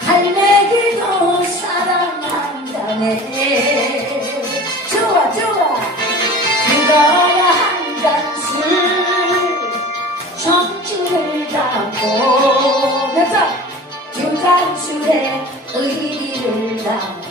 할머니도 사랑한다네. 좋아 좋아 그거야 한 잔술 청춘을 담고 그래서 두 잔술에 의리를 담고.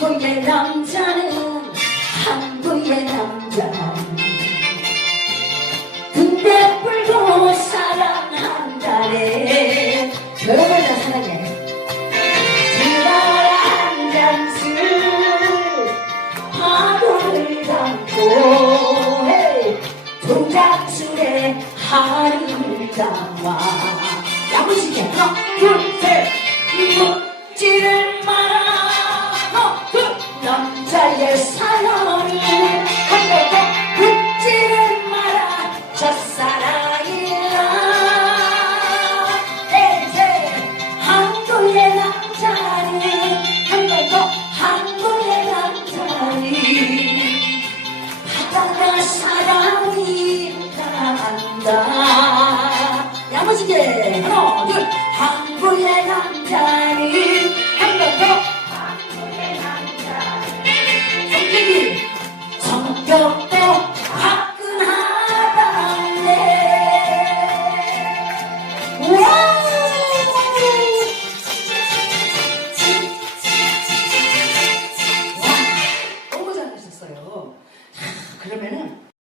한국의 남자는 한국의 남자는 근데 불고 사랑한다네. 여러분 다 사랑해. 들어라 한 잔술 파도를 담고 한을 담아. 야무지게 하나 둘셋. 묻지를 야